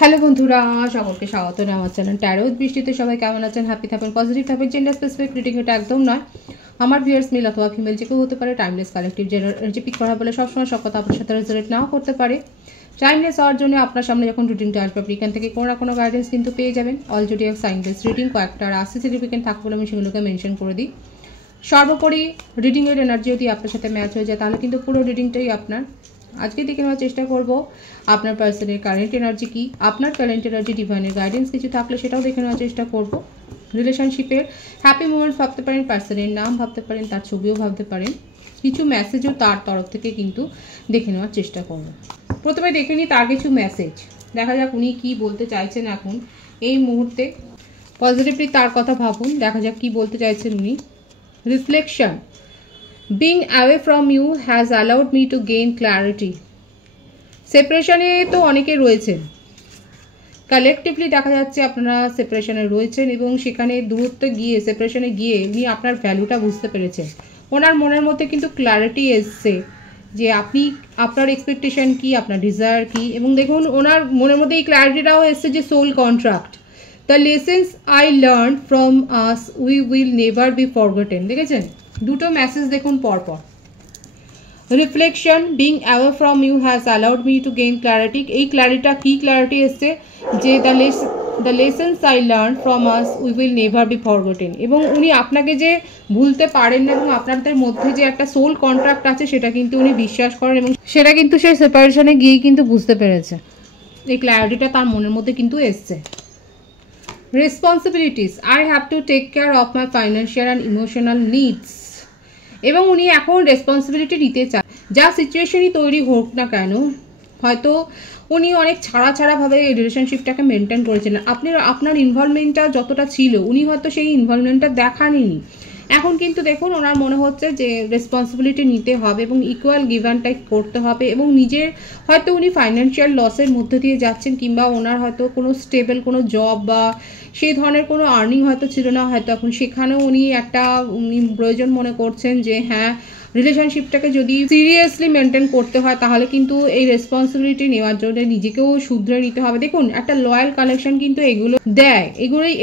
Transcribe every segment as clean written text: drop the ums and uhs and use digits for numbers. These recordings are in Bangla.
হ্যালো বন্ধুরা, সকলকে স্বাগত আমার চ্যানেল ট্যারো উইথ বৃষ্টিতে। সবাই কেমন আছেন? হ্যাপি থাকবেন, পজিটিভ থাকবেন। জেন্ডার স্পেসিফিক রিডিং এটা একদম নয়। আমার ভিউয়ার্স মেল অথবা ফিমেল যে কেউ হতে পারে। টাইমলেস কালেকটিভ যে পিক করা বলে সবসময় সব কথা আপনার সাথে রেজোনেট নাও করতে পারে। টাইমলেস হওয়ার জন্য আপনার সামনে যখন রিডিংটা আসবে আপনি এখান থেকে কোনো না কোনো গাইডেন্স কিন্তু পেয়ে যাবেন। All zodiac sign base reading কয়েকটা রাশি সিগনিফিকেন্ট থাকবে বলে আমি সেগুলোকে মেনশন করে দিই। সর্বোপরি রিডিংয়ের এনার্জি যদি আপনার সাথে ম্যাচ হয়ে যায় তাহলে কিন্তু পুরো রিডিংটাই আপনার। আজকে দেখে নেওয়ার চেষ্টা করব আপনার পার্সনের কারেন্ট এনার্জি কি, আপনার কারেন্ট এনার্জি ডিভাইনের গাইডেন্স কিছু থাকলে সেটাও দেখে নেওয়ার চেষ্টা করব। রিলেশনশিপের হ্যাপি মোমেন্টস ভাবতে পারেন, পার্সনের নাম ভাবতে পারেন, তার ছবিও ভাবতে পারেন, কিছু মেসেজও তার তরফ থেকে কিন্তু দেখে নেওয়ার চেষ্টা করব। প্রথমে দেখে নিই তার কিছু মেসেজ, দেখা যাক উনি কি বলতে চাইছেন এখন এই মুহূর্তে। পজিটিভলি তার কথা ভাবুন, দেখা যাক কি বলতে চাইছেন উনি। Reflection, being away from you has allowed me to gain clarity. সেপারেশনে তো অনেকে রয়েছেন, কালেকটিভলি দেখা যাচ্ছে আপনারা সেপারেশনে রয়েছেন এবং সেখানে দূরত্বে গিয়ে সেপারেশনে গিয়ে উনি আপনার ভ্যালুটা বুঝতে পেরেছেন। ওনার মনের মধ্যে কিন্তু ক্ল্যারিটি এসছে যে আপনি আপনার এক্সপেকটেশন কি, আপনার ডিজায়ার কি, এবং দেখুন ওনার মনের মধ্যে এই ক্ল্যারিটিটাও এসছে যে soul contract, the lessons I learn from us we will never be forgotten. দেখেছেন দুটো মেসেজ দেখুন পরপর। Reflection, being away from you has allowed me to gain clarity. এই ক্ল্যারিটা কি ক্ল্যারিটি এসছে যে the lessons I learn from us we will never be forgotten. এবং উনি আপনাকে যে ভুলতে পারেন না এবং আপনাদের মধ্যে যে একটা সোল কন্ট্রাক্ট আছে সেটা কিন্তু উনি বিশ্বাস করেন এবং সেটা কিন্তু সেই সেপারেশনে গিয়েই কিন্তু বুঝতে পেরেছে। এই ক্ল্যারিটিটা তার মনের মধ্যে কিন্তু এসছে। Responsibilities, I have to take care of my financial and emotional needs. এবং উনি এখন রেসপন্সিবিলিটি নিতে চান, যা সিচুয়েশনই তৈরি হোক না কেন। হয়তো উনি অনেক ছাড়াভাবে এই রিলেশনশিপটাকে মেনটেন করেছিলেন, আপনার ইনভলভমেন্টটা যতটা ছিল উনি হয়তো সেই ইনভলভমেন্টটা দেখাননি। এখন কিন্তু দেখুন ওনার মনে হচ্ছে যে রেসপন্সিবিলিটি নিতে হবে এবং ইকুয়াল গিভ অ্যান্ড টেক করতে হবে। এবং নিজের হয়তো উনি ফাইন্যান্সিয়াল লসের মধ্যে দিয়ে যাচ্ছেন, কিংবা ওনার হয়তো কোনো স্টেবল কোনো জব বা সেই ধরনের কোনো আর্নিং হয়তো ছিল না, হয়তো এখন সেখানেও উনি প্রয়োজন মনে করছেন যে হ্যাঁ রিলেশনশিপটাকে যদি সিরিয়াসলি মেনটেন করতে হয় তাহলে কিন্তু এই রেসপন্সিবিলিটি নেওয়ার জন্য নিজেকেও শুধরে নিতে হবে। দেখুন একটা লয়াল কানেকশন কিন্তু এগুলো দেয়,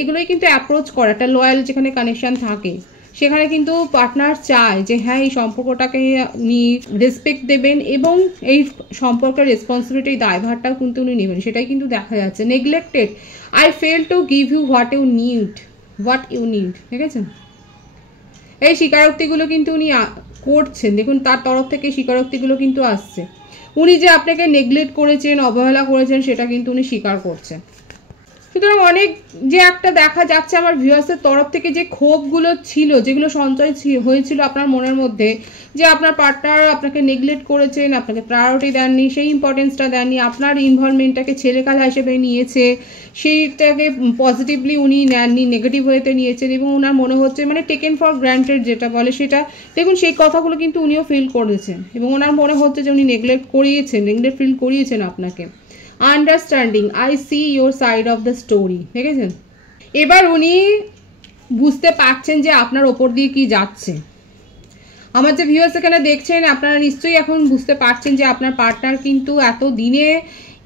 এগুলোই কিন্তু অ্যাপ্রোচ করে। একটা লয়াল যেখানে কানেকশন থাকে সেখানে কিন্তু পার্টনার চায় যে হ্যাঁ এই সম্পর্কটাকে উনি রেসপেক্ট দেবেন এবং এই সম্পর্কের রেসপন্সিবিলিটি দায়ভারটাও কিন্তু উনি নেবেন, সেটাই কিন্তু দেখা যাচ্ছে। Neglected, I fail to give you what you need. ঠিক আছে, এই স্বীকারোক্তিগুলো কিন্তু উনি করছেন। দেখুন তার তরফ থেকে স্বীকারোক্তিগুলো কিন্তু আসছে। উনি যে আপনাকে নেগলেক্ট করেছেন, অবহেলা করেছেন সেটা কিন্তু উনি স্বীকার করছেন। সুতরাং অনেক যে একটা দেখা যাচ্ছে আমার ভিউয়ার্সের তরফ থেকে যে ক্ষোভগুলো ছিল, যেগুলো সঞ্চয় হয়েছিল আপনার মনের মধ্যে, যে আপনার পার্টনার আপনাকে নেগলেক্ট করেছেন, আপনাকে প্রায়োরিটি দেননি, সেই ইম্পর্টেন্সটা দেননি, আপনার ইনভলভমেন্টটাকে ছেলেখেলা হিসেবে নিয়েছে, সেইটাকে পজিটিভলি উনি নেননি, নেগেটিভ ওয়েতে নিয়েছেন এবং ওনার মনে হচ্ছে মানে টেকেন ফর গ্রান্টেড যেটা বলে সেটা। দেখুন সেই কথাগুলো কিন্তু উনিও ফিল করেছেন এবং ওনার মনে হচ্ছে যে উনি নেগলেক্ট ফিল করিয়েছেন আপনাকে। Understanding, I see your side of the story. দেখেছেন এবার উনি বুঝতে পারছেন যে আপনার ওপর দিয়ে কি যাচ্ছে। আমার যে ভিউয়ার্স এখানে দেখছেন আপনারা নিশ্চয়ই এখন বুঝতে পারছেন যে আপনার পার্টনার কিন্তু এত দিনে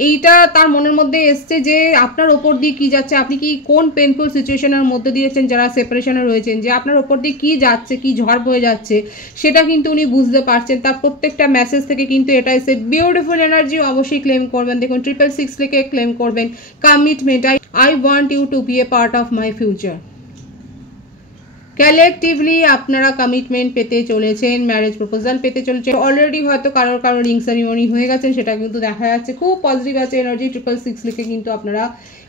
এইটা তার মনের মধ্যে এসছে যে আপনার ওপর দিয়ে কি যাচ্ছে, আপনি কি কোন পেনফুল সিচুয়েশনের মধ্যে দিয়েছেন যারা সেপারেশনে রয়েছেন, যে আপনার ওপর দিয়ে কি যাচ্ছে, কি ঝড় বয়ে যাচ্ছে সেটা কিন্তু উনি বুঝতে পারছেন। তার প্রত্যেকটা মেসেজ থেকে কিন্তু এটা এসে বিউটিফুল এনার্জি অবশ্যই ক্লেম করবেন। দেখুন 666 লিখে ক্লেম করবেন commitment, I want you to be a part of my future. Collectively আপনারা কমিটমেন্ট পেতে চলেছেন, ম্যারেজ প্রপোজাল পেতে চলেছেন। অলরেডি হয়তো কারোর রিং সেরিমনি হয়ে গেছেন, সেটা কিন্তু দেখা যাচ্ছে। খুব পজিটিভ আছে এনার্জি। 666 লিখে কিন্তু আপনারা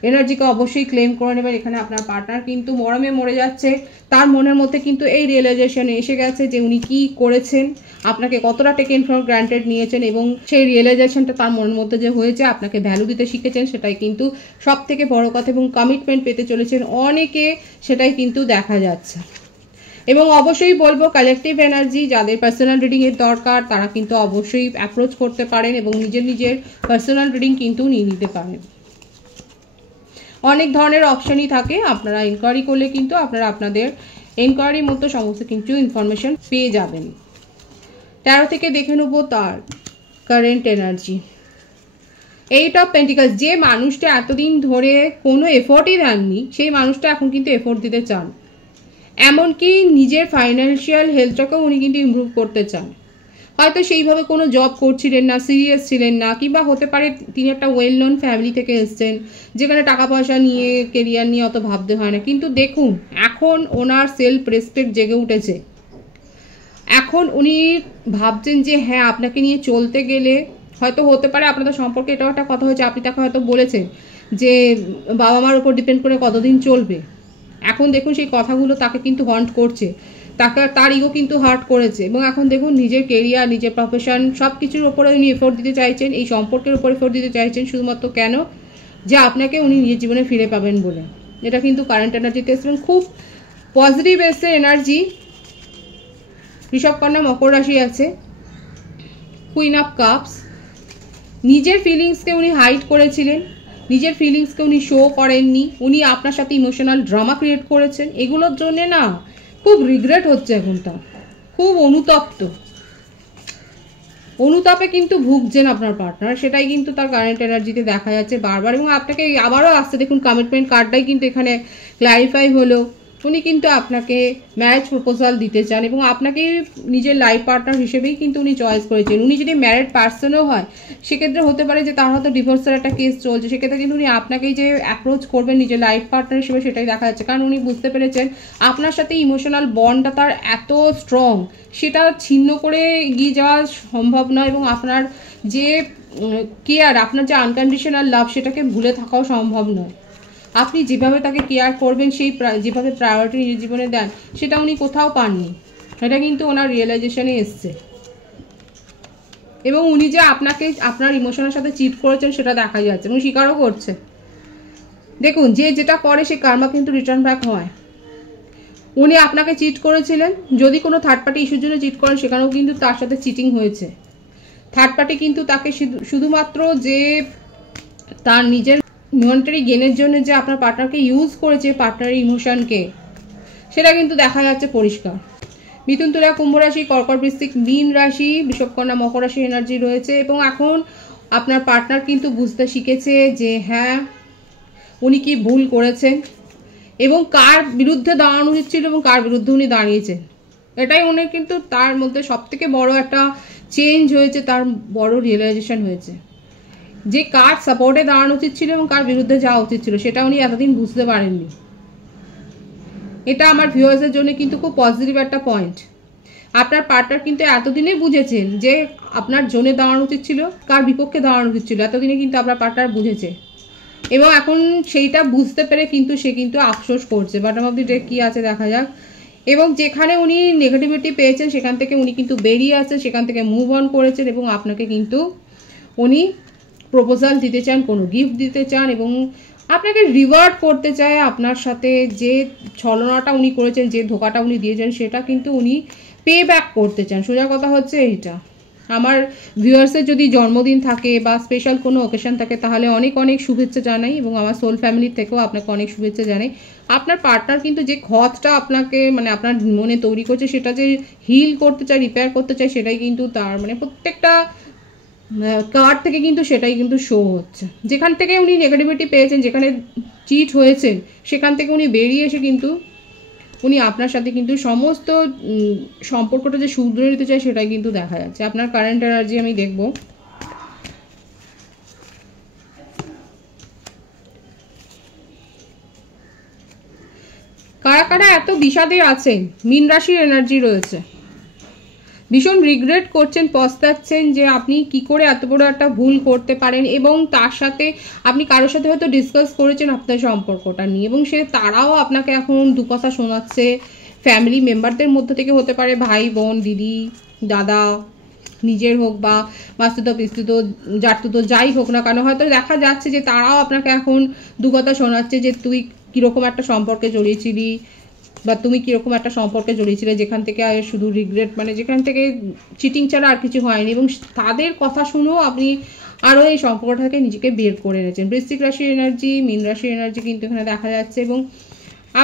এনার্জিকে অবশ্যই ক্লেম করে নেবেন। এখানে আপনার পার্টনার কিন্তু মরমে মরে যাচ্ছে, তার মনের মধ্যে কিন্তু এই রিয়েলাইজেশন এসে গেছে যে উনি কি করেছেন, আপনাকে কতটা টেকেন ফর গ্রান্টেড নিয়েছেন এবং সেই রিয়েলাইজেশনটা তার মনের মধ্যে যে হয়েছে, আপনাকে ভ্যালু দিতে শিখেছেন, সেটাই কিন্তু সব থেকে বড় কথা। এবং কমিটমেন্ট পেতে চলেছেন অনেকে, সেটাই কিন্তু দেখা যাচ্ছে। এবং অবশ্যই বলবো কালেকটিভ এনার্জি যাদের পার্সোনাল রিডিংয়ের দরকার তারা কিন্তু অবশ্যই অ্যাপ্রোচ করতে পারেন এবং নিজের পার্সোনাল রিডিং কিন্তু নিয়ে নিতে পারেন। অনেক ধরনের অপশনই থাকে, আপনারা ইনকোয়ারি করলে কিন্তু আপনারা আপনাদের ইনকোয়ারি মতো সমস্ত কিছু ইনফরমেশন পেয়ে যাবেন। 13 থেকে দেখে নেবো তার current energy. Eight of pentacles, যে মানুষটা এতদিন ধরে কোনো এফোর্টই দেননি সেই মানুষটা এখন কিন্তু এফোর্ট দিতে চান, এমনকি নিজের ফাইন্যান্সিয়াল হেলথটাকেও উনি কিন্তু ইমপ্রুভ করতে চান। হয়তো সেইভাবে কোনো জব করছিলেন না, সিরিয়াস ছিলেন না, কিংবা হতে পারে তিনি একটা ওয়েল নোন ফ্যামিলি থেকে এসছেন যেখানে টাকা পয়সা নিয়ে কেরিয়ার নিয়ে অত ভাবতে হয় না। কিন্তু দেখুন এখন ওনার সেলফ রেসপেক্ট জেগে উঠেছে। এখন উনি ভাবছেন যে হ্যাঁ আপনাকে নিয়ে চলতে গেলে হয়তো হতে পারে আপনাদের সম্পর্কে এটাও একটা কথা হয়েছে, আপনি তাকে হয়তো বলেছেন যে বাবা মার উপর ডিপেন্ড করে কতদিন চলবে। এখন দেখুন সেই কথাগুলো তাকে কিন্তু হন্ট করছে, তাকে তার ইগো কিন্তু হার্ট করেছে। এবং এখন দেখুন নিজের কেরিয়ার, নিজের প্রফেশন সব কিছুর ওপরে উনি এফোর্ট দিতে চাইছেন, এই সম্পর্কের উপর এফোর্ট দিতে চাইছেন শুধুমাত্র কেন, যে আপনাকে উনি নিজের জীবনে ফিরে পাবেন বলে। এটা কিন্তু কারেন্ট এনার্জিতে এসেছেন, খুব পজিটিভ এসছে এনার্জি। ঋষভ কন্যা মকর রাশি আছে, কুইন অফ কাপস। নিজের ফিলিংসকে উনি হাইড করেছিলেন, নিজের ফিলিংসকে উনি শো করেননি, উনি আপনার সাথে ইমোশনাল ড্রামা ক্রিয়েট করেছেন। এগুলোর জন্যে না খুব রিগ্রেট হচ্ছে এখন, তার খুব অনুতাপে কিন্তু ভুগছেন আপনার পার্টনার, সেটাই কিন্তু তার কারেন্ট এনার্জিতে দেখা যাচ্ছে বারবার। এবং আপনাকে আবারও আসছে দেখুন কমিটমেন্ট কার্ডটাই কিন্তু এখানে ক্ল্যারিফাই হলো। উনি কিন্তু আপনাকে ম্যারেজ প্রপোজাল দিতে চান এবং আপনাকে নিজের লাইফ পার্টনার হিসেবেই কিন্তু উনি চয়েস করেছেন। উনি যদি ম্যারিড পার্সনও হয় সেক্ষেত্রে হতে পারে যে তার হয়তো ডিভোর্সের একটা কেস চলছে, সেক্ষেত্রে কিন্তু উনি আপনাকেই যে অ্যাপ্রোচ করবেন নিজের লাইফ পার্টনার হিসেবে সেটাই দেখা যাচ্ছে। কারণ উনি বুঝতে পেরেছেন আপনার সাথে ইমোশনাল বন্ডটা তার এত স্ট্রং, সেটা ছিন্ন করে এগিয়ে যাওয়া সম্ভব নয়। এবং আপনার যে কেয়ার, আপনার যে আনকন্ডিশনাল লাভ, সেটাকে ভুলে থাকাও সম্ভব নয়। আপনি যেভাবে তাকে কেয়ার করবেন, সেই যেভাবে প্রায়োরিটি নিজের জীবনে দেন, সেটা উনি কোথাও পাননি। এটা কিন্তু ওনার রিয়েলাইজেশনে এসছে। এবং উনি যে আপনাকে আপনার ইমোশনের সাথে চিট করেছেন সেটা দেখা যাচ্ছে এবং স্বীকারও করছে। দেখুন যে যেটা করে সে কার্মা কিন্তু রিটার্ন ব্যাক হয়। উনি আপনাকে চিট করেছিলেন, যদি কোনো থার্ড পার্টি ইস্যুর জন্য চিট করেন সেখানেও কিন্তু তার সাথে চিটিং হয়েছে। থার্ড পার্টি কিন্তু তাকে শুধুমাত্র যে তার নিজের মনিটারি গেনের জন্য যে আপনার পার্টনারকে ইউজ করেছে, পার্টনারের ইমোশনকে, সেটা কিন্তু দেখা যাচ্ছে পরিষ্কার। মিথুন, তুলা, কুম্ভ রাশি, কর্কট, বৃশ্চিক, মীন রাশি, বৃষভ, কন্যা, মকর রাশি এনার্জি রয়েছে। এবং এখন আপনার পার্টনার কিন্তু বুঝতে শিখেছে যে হ্যাঁ উনি কি ভুল করেছেন এবং কার বিরুদ্ধে দাঁড়ানো উচিত ছিল এবং কার বিরুদ্ধে উনি দাঁড়িয়েছেন। এটাই উনি কিন্তু তার মধ্যে সবথেকে বড় একটা চেঞ্জ হয়েছে, তার বড় রিয়েলাইজেশন হয়েছে যে কার সাপোর্টে দাঁড়ানো উচিত ছিল এবং কার বিরুদ্ধে যাওয়া উচিত ছিল, সেটা উনি এতদিন বুঝতে পারেননি। এটা আমার ভিউয়ার্সের জন্য কিন্তু খুব পজিটিভ একটা পয়েন্ট। আপনার পার্টনার কিন্তু এতদিনে বুঝেছেন যে আপনার জোনে দাঁড়ানো উচিত ছিল, কার বিপক্ষে দাঁড়ানো উচিত ছিল, এতদিনে কিন্তু আপনার পার্টনার বুঝেছে। এবং এখন সেইটা বুঝতে পেরে কিন্তু সে কিন্তু আফসোস করছে। বটম অফ দি ডেক কী আছে দেখা যাক। এবং যেখানে উনি নেগেটিভিটি পেয়েছেন সেখান থেকে উনি কিন্তু বেরিয়ে আসছেন, সেখান থেকে মুভ অন করেছেন এবং আপনাকে কিন্তু উনি প্রপোজাল দিতে চান, কোনো গিফট দিতে চান এবং আপনাকে রিওয়ার্ড করতে চায়। আপনার সাথে যে ছলনাটা উনি করেছেন, যে ধোকাটা উনি দিয়েছেন, সেটা কিন্তু উনি পে ব্যাক করতে চান। সোজা কথা হচ্ছে এইটা। আমার ভিউয়ার্সের যদি জন্মদিন থাকে বা স্পেশাল কোনো অকেশন থাকে তাহলে অনেক অনেক শুভেচ্ছা জানাই এবং আমার সোল ফ্যামিলির থেকেও আপনাকে অনেক শুভেচ্ছা জানাই। আপনার পার্টনার কিন্তু যে ক্ষতটা আপনাকে মানে আপনার মনে তৈরি করছে, সেটা যে হিল করতে চায়, রিপেয়ার করতে চায়, সেটাই কিন্তু তার মানে প্রত্যেকটা কার্ড থেকে কিন্তু সেটাই কিন্তু শো হচ্ছে। যেখান থেকে উনি নেগেটিভিটি পেয়েছেন, যেখানে চিট হয়েছেন, সেখান থেকে উনি বেরিয়ে এসে কিন্তু উনি আপনার সাথে কিন্তু সমস্ত সম্পর্কটা যে শুধরে নিতে চায় সেটাই কিন্তু দেখা যাচ্ছে। আপনার কারেন্ট এনার্জি আমি দেখব। কারা কারা এত বিষাদে আছেন? মীন রাশির এনার্জি রয়েছে, ভীষণ রিগ্রেট করছেন, পস্তাচ্ছেন যে আপনি কি করে এত বড় একটা ভুল করতে পারেন। এবং তার সাথে আপনি কারোর সাথে হয়তো ডিসকাস করেছেন আপনার সম্পর্কটা নিয়ে এবং তারাও আপনাকে এখন দু কথা শোনাচ্ছে। ফ্যামিলি মেম্বারদের মধ্যে থেকে হতে পারে, ভাই বোন, দিদি, দাদা, নিজের হোক বা মাস্তুতো পিস্তুতো জাতুতো যাই হোক না কেন, হয়তো দেখা যাচ্ছে যে তারাও আপনাকে এখন দু কথা শোনাচ্ছে যে তুই কীরকম একটা সম্পর্কে জড়িয়েছিলি বা তুমি কীরকম একটা সম্পর্কে জড়িয়েছিলে যেখান থেকে শুধু রিগ্রেট, মানে যেখান থেকে চিটিং ছাড়া আর কিছু হয়নি। এবং তাদের কথা শুনেও আপনি আরও এই সম্পর্কটাকে নিজেকে বের করে এনেছেন। বৃশ্চিক রাশির এনার্জি, মীন রাশির এনার্জি কিন্তু এখানে দেখা যাচ্ছে। এবং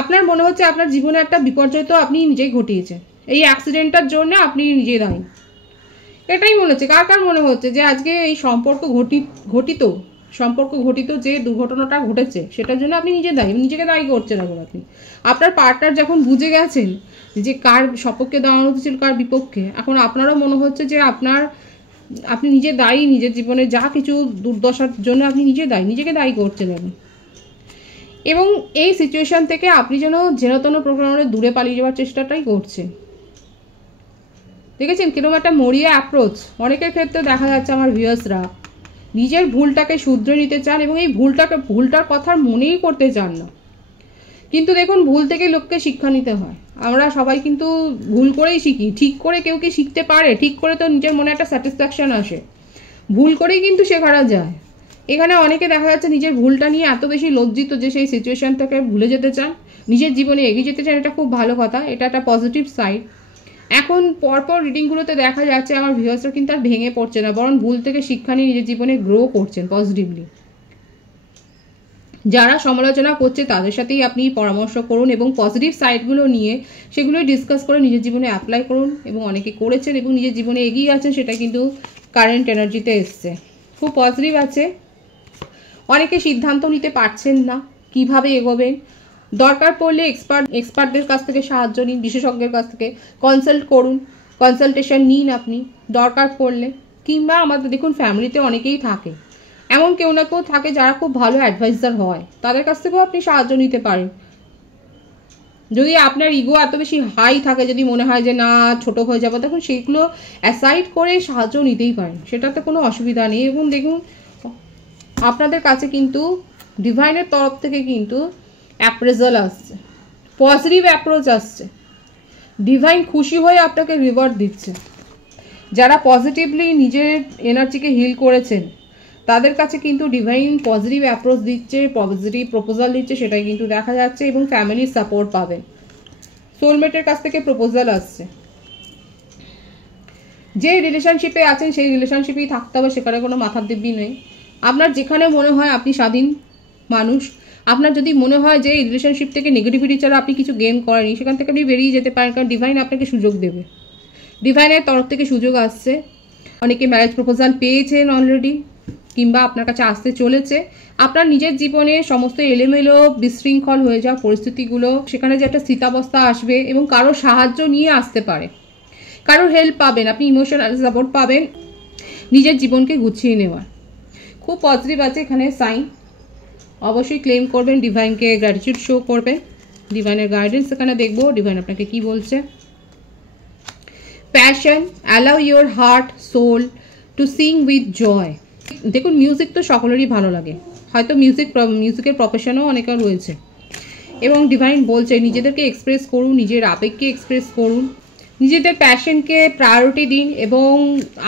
আপনার মনে হচ্ছে আপনার জীবনে একটা বিপর্যয় তো আপনি নিজেই ঘটিয়েছেন, এই অ্যাক্সিডেন্টটার জন্য আপনি নিজে দায়ী। এটাই মনে হচ্ছে। কার কার মনে হচ্ছে যে আজকে এই সম্পর্ক ঘটিত সম্পর্ক ঘটিত যে দুর্ঘটনাটা ঘটেছে সেটার জন্য আপনি নিজেকে দায়ী করছেন। এখন আপনি আপনার পার্টনার যখন বুঝে গেছেন যে কার সপক্ষে দাঁড়ানো ছিল কার বিপক্ষে, এখন আপনারও মনে হচ্ছে যে আপনি নিজে দায়ী, নিজের জীবনে যা কিছু দুর্দশার জন্য আপনি নিজেকে দায়ী করছেন এবং এই সিচুয়েশন থেকে আপনি যেন যেনতেন প্রকারে দূরে পালিয়ে যাওয়ার চেষ্টাটাই করছেন। দেখেছেন কিরকম একটা মরিয়া অ্যাপ্রোচ। অনেকের ক্ষেত্রে দেখা যাচ্ছে আমার ভিউয়ার্সরা নিজের ভুলটাকে শুধরে নিতে চান এবং এই ভুলটার কথা মনেই করতে চান না। কিন্তু দেখুন, ভুল থেকে লোককে শিক্ষা নিতে হয়। আমরা সবাই কিন্তু ভুল করেই শিখি। ঠিক করে কেউ কি শিখতে পারে? ঠিক করে তো নিজের মনে একটা স্যাটিসফ্যাকশন আসে। ভুল করেই কিন্তু শেখানো যায়। এখানে অনেকে দেখা যাচ্ছে নিজের ভুলটা নিয়ে এত বেশি লজ্জিত যে সেই সিচুয়েশন থেকে ভুলে যেতে চান, নিজের জীবনে এগিয়ে যেতে চান। এটা খুব ভালো কথা, এটা একটা পজিটিভ সাইড। এখন পরপর রিডিংগুলোতে দেখা যাচ্ছে আমার ভিউয়ার্সরা কিন্তু আর ভেঙে পড়ছে না, বরং ভুল থেকে শিক্ষা নিয়ে নিজের জীবনে গ্রো করছেন পজিটিভলি। যারা সমালোচনা করছে তাদের সাথেই আপনি পরামর্শ করুন এবং পজিটিভ সাইডগুলো নিয়ে সেগুলো ডিসকাস করে নিজের জীবনে অ্যাপ্লাই করুন। এবং অনেকে করেছেন এবং নিজের জীবনে এগিয়ে আছেন, সেটা কিন্তু কারেন্ট এনার্জিতে এসছে, খুব পজিটিভ আছে। অনেকে সিদ্ধান্ত নিতে পারছেন না কিভাবে এগোবেন। দরকার পড়লে এক্সপার্টদের কাছ থেকে সাহায্য নিন, বিশেষজ্ঞের কাছ থেকে কনসাল্ট করুন, কনসালটেশন নিন আপনি দরকার পড়লে। কিংবা আমাদের দেখুন ফ্যামিলিতে অনেকেই থাকে, এমন কেউ না কেউ থাকে যারা খুব ভালো অ্যাডভাইজার হয়, তাদের কাছ থেকেও আপনি সাহায্য নিতে পারেন। যদি আপনার ইগো এত বেশি হাই থাকে, যদি মনে হয় যে না ছোট হয়ে যাবো, তখন সেইগুলো অ্যাসাইড করে সাহায্য নিতেই পারেন, সেটাতে কোনো অসুবিধা নেই। এবং দেখুন আপনাদের কাছে কিন্তু ডিভাইনের তরফ থেকে কিন্তু অ্যাপ্রেজাল আসছে, পজিটিভ অ্যাপ্রোচ আসছে। ডিভাইন খুশি হয়ে আপনাকে রিওয়ার্ড দিচ্ছে। যারা পজিটিভলি নিজের এনার্জিকে হিল করেছেন তাদের কাছে কিন্তু ডিভাইন পজিটিভ অ্যাপ্রোচ দিচ্ছে, পজিটিভ প্রপোজাল দিচ্ছে, সেটাই কিন্তু দেখা যাচ্ছে। এবং ফ্যামিলির সাপোর্ট পাবেন। সোলমেটের কাছ থেকে প্রপোজাল আসছে। যে রিলেশনশিপে আছেন সেই রিলেশনশিপেই থাকতে হবে, সেখানে কোনো মাথার দিব্যি নেই। আপনার যেখানে মনে হয় আপনি স্বাধীন মানুষ, আপনার যদি মনে হয় যে এই রিলেশনশিপ থেকে নেগেটিভিটি ছাড়া আপনি কিছু গেইন করেনি, সেখান থেকে আপনি বেরিয়ে যেতে পারেন, কারণ ডিভাইন আপনাকে সুযোগ দেবে। ডিভাইনের তরফ থেকে সুযোগ আসছে। অনেকে ম্যারেজ প্রপোজাল পেয়েছেন অলরেডি, কিংবা আপনার কাছে আসতে চলেছে। আপনার নিজের জীবনে সমস্ত এলোমেলো বিশৃঙ্খল হয়ে যাওয়া পরিস্থিতিগুলো, সেখানে যে একটা স্থিতাবস্থা আসবে এবং কারো সাহায্য নিয়ে আসতে পারে, কারোর হেল্প পাবেন, আপনি ইমোশনাল সাপোর্ট পাবেন নিজের জীবনকে গুছিয়ে নেওয়ার। খুব পজিটিভ আছে এখানে সাইন। অবশ্যই ক্লেম করবেন, ডিভাইনকে গ্র্যাটিটিউড শো করবেন। ডিভাইনের গাইডেন্স এখানে দেখবো, ডিভাইন আপনাকে কি বলছে। Passion, allow your heart soul to sing with joy. দেখুন মিউজিক তো সকলেরই ভালো লাগে, হয়তো মিউজিকের প্রফেশনও অনেকের রয়েছে। এবং ডিভাইন বলছে নিজেদেরকে এক্সপ্রেস করুন, নিজের আবেগকে এক্সপ্রেস করুন, নিজেদের প্যাশনকে প্রায়োরিটি দিন এবং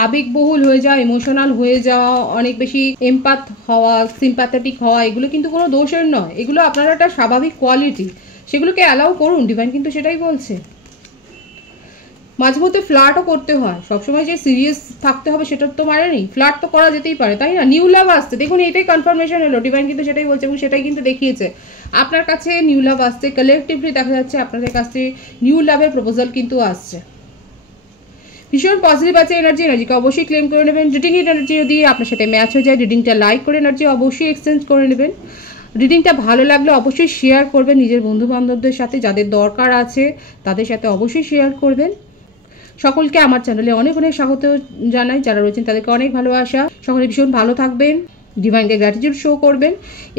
আবেগবহুল হয়ে যাওয়া, ইমোশনাল হয়ে যাওয়া, অনেক বেশি এমপ্যাথ হওয়া, সিম্প্যাথেটিক হওয়া, এগুলো কিন্তু কোনো দোষের নয়, এগুলো আপনার একটা স্বাভাবিক কোয়ালিটি, সেগুলোকে অ্যালাউ করুন। ডিভাইন কিন্তু সেটাই বলছে। মাঝে মধ্যে ফ্লার্টও করতে হয়, সবসময় যে সিরিয়াস থাকতে হবে সেটার তো মানে নেই, ফ্লার্ট তো করা যেতেই পারে, তাই না? নিউ লাভ আসছে, দেখুন এটাই কনফার্মেশন হলো। ডিভাইন কিন্তু সেটাই বলছে এবং সেটাই কিন্তু দেখিয়েছে। আপনার কাছে নিউ লাভ আসছে, কালেকটিভলি দেখা যাচ্ছে আপনাদের কাছে নিউ লাভের প্রপোজাল কিন্তু আসছে। ভীষণ পজিটিভ আছে এনার্জিকে অবশ্যই ক্লেম করে নেবেন। রিডিং এনার্জি যদি আপনার সাথে ম্যাচ হয়ে যায়, রিডিংটা লাইক করে এনার্জি অবশ্যই এক্সচেঞ্জ করে নেবেন। রিডিংটা ভালো লাগলে অবশ্যই শেয়ার করবেন নিজের বন্ধু বান্ধবদের সাথে, যাদের দরকার আছে তাদের সাথে অবশ্যই শেয়ার করবেন। সকলকে আমার চ্যানেলে অনেক অনেক স্বাগত জানাই, যারা রয়েছেন তাদেরকে অনেক ভালোবাসা। সকলে ভীষণ ভালো থাকবেন, ডিভাইনকে গ্র্যাটিটিউড শো করবেন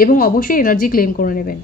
এবং অবশ্যই এনার্জি ক্লেম করে নেবেন।